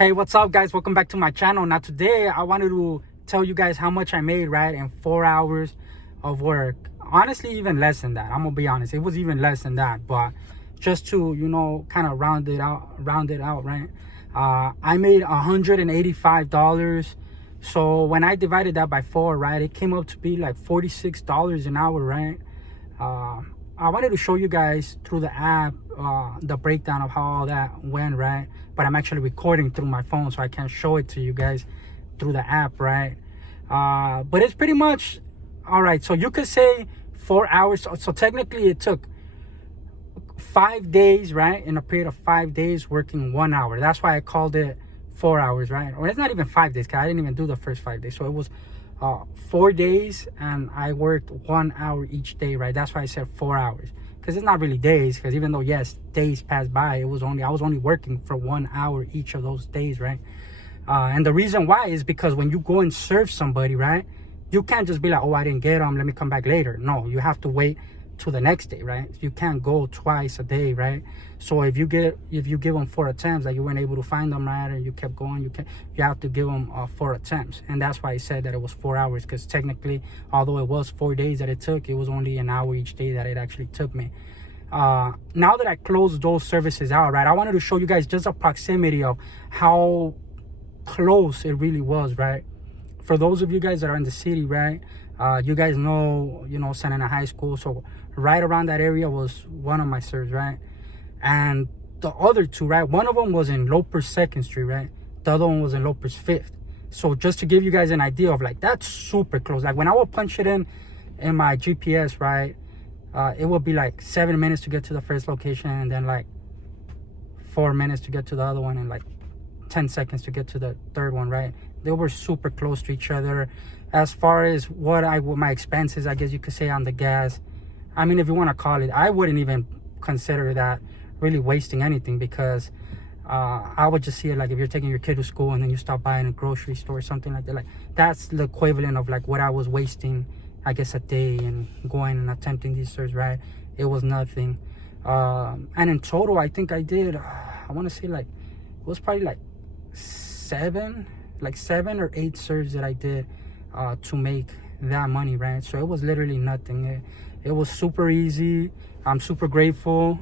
Hey, what's up, guys? Welcome back to my channel. Now today I wanted to tell you guys how much I made, right, in 4 hours of work. Honestly, even less than that. I'm gonna be honest, it was even less than that, but just to, kind of round it out, right? I made $185. So when I divided that by 4, right, it came up to be like $46 an hour, right? I wanted to show you guys through the app the breakdown of how all that went, right? But I'm actually recording through my phone, so I can't show it to you guys through the app, right? But it's pretty much all right. So you could say 4 hours. So technically it took 5 days, right? In a period of 5 days working 1 hour. That's why I called it 4 hours, right? Or it's not even 5 days, because I didn't even do the first 5 days. So it was 4 days and I worked 1 hour each day, right? That's why I said 4 hours, because it's not really days, because even though yes, days passed by, I was only working for 1 hour each of those days, right? And the reason why is because when you go and serve somebody, right, you can't just be like, oh, I didn't get them, let me come back later. No, you have to wait to the next day, right? You can't go twice a day, right? So if you give them 4 attempts, like you weren't able to find them, right, and you kept going, you have to give them 4 attempts. And that's why I said that it was 4 hours, because technically, although it was 4 days that it took, it was only an hour each day that it actually took me. Now that I closed those services out, right, I wanted to show you guys just a proximity of how close it really was, right? For those of you guys that are in the city, right, you guys know, Santa Ana High School. So right around that area was one of my serves, right? And the other two, right, one of them was in Lopers 2nd Street, right? The other one was in Lopers 5th. So just to give you guys an idea of, like, that's super close. Like, when I would punch it in my GPS, right, it would be like 7 minutes to get to the first location, and then like 4 minutes to get to the other one, and like 10 seconds to get to the third one, right? They were super close to each other. As far as my expenses, I guess you could say, on the gas, I mean, if you want to call it, I wouldn't even consider that really wasting anything, because I would just see it like if you're taking your kid to school and then you stop by in a grocery store or something like that. Like, that's the equivalent of like what I was wasting, I guess, a day and going and attempting these serves, right? It was nothing. And in total, I think I did, I want to say, like, it was probably like 7 or 8 serves that I did to make that money, right? So it was literally nothing. It was super easy. I'm super grateful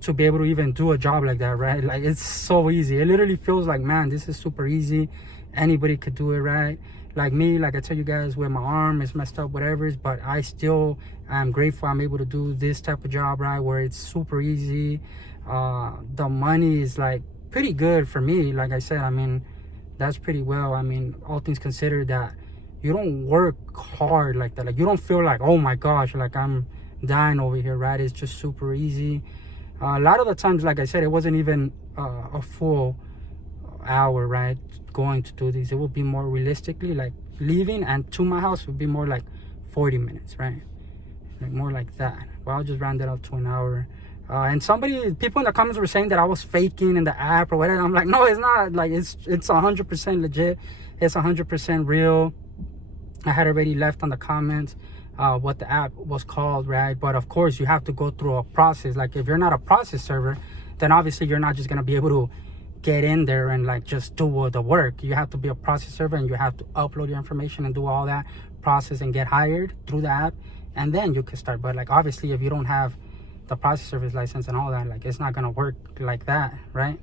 to be able to even do a job like that, right? Like, it's so easy. It literally feels like, man, this is super easy. Anybody could do it, right? Like me, like I tell you guys, where my arm is messed up, whatever, but I still am grateful I'm able to do this type of job, right, where it's super easy. The money is like pretty good for me. Like I said, I mean, that's pretty well. I mean, all things considered, that you don't work hard like that. Like, you don't feel like, oh my gosh, like I'm dying over here, right? It's just super easy. A lot of the times, like I said, it wasn't even a full hour, right, going to do these. It would be more realistically, like, leaving and to my house would be more like 40 minutes, right? Like, more like that. But I'll just round it up to an hour. And people in the comments were saying that I was faking in the app or whatever. I'm like, no, it's not. Like, it's 100% legit. It's 100% real. I had already left on the comments what the app was called, right? But of course, you have to go through a process. Like, if you're not a process server, then obviously you're not just gonna be able to get in there and like just do the work. You have to be a process server, and you have to upload your information and do all that process and get hired through the app, and then you can start. But like, obviously, if you don't have the process service license and all that, like, it's not gonna work like that, right?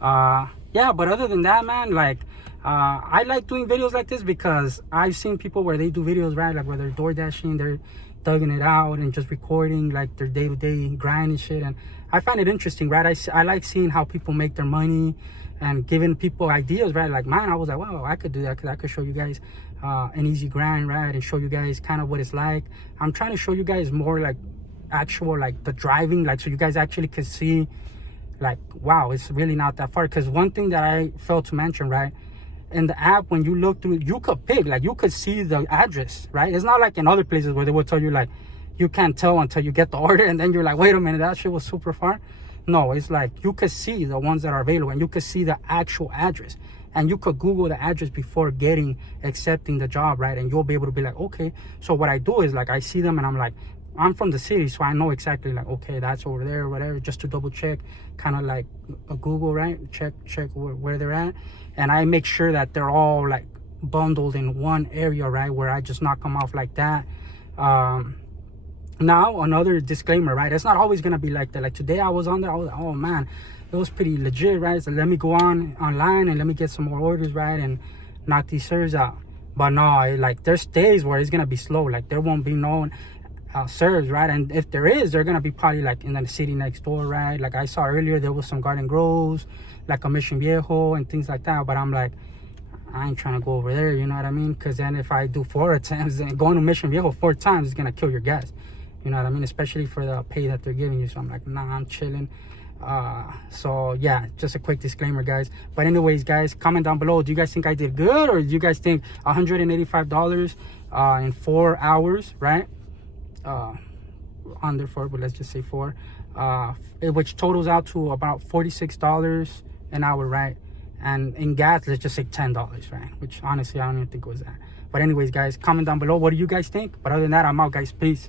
Yeah, but other than that, man, like, I like doing videos like this, because I've seen people where they do videos, right, like where they're door dashing, they're thugging it out and just recording like their day-to-day grind and shit, and I find it interesting, right? I like seeing how people make their money and giving people ideas, right? Like mine, I was like, wow, I could do that, because I could show you guys an easy grind, right, and show you guys kind of what it's like. I'm trying to show you guys more like actual, like, the driving, like, so you guys actually can see, like, wow, it's really not that far. Because one thing that I failed to mention, right, in the app, when you look through, you could pick, like, you could see the address, right? It's not like in other places where they will tell you, like, you can't tell until you get the order, and then you're like, wait a minute, that shit was super far. No, it's like you could see the ones that are available, and you could see the actual address, and you could Google the address before accepting the job, right? And you'll be able to be like, okay. So what I do is, like, I see them and I'm like, I'm from the city, so I know exactly like, okay, that's over there or whatever, just to double check, kind of like a Google, right? Check where they're at. And I make sure that they're all like bundled in one area, right? Where I just knock them off like that. Now, another disclaimer, right? It's not always going to be like that. Like today I was on there, I was like, oh man, it was pretty legit, right? So let me go online and let me get some more orders, right? And knock these servers out. But no, like there's days where it's going to be slow. Like there won't be no serves, right? And if there is, they're going to be probably like in the city next door, right? Like I saw earlier, there was some Garden Groves, like a Mission Viejo and things like that. But I'm like, I ain't trying to go over there, you know what I mean? Because then if I do 4 attempts, then going to Mission Viejo 4 times is going to kill your gas. You know what I mean? Especially for the pay that they're giving you. So I'm like, nah, I'm chilling. So yeah, just a quick disclaimer, guys. But anyways, guys, comment down below. Do you guys think I did good, or do you guys think $185 in 4 hours, right? Under 4, but let's just say 4, which totals out to about $46 an hour, right? And in gas, let's just say $10, right? Which honestly, I don't even think it was that. But anyways, guys, comment down below. What do you guys think? But other than that, I'm out, guys. Peace.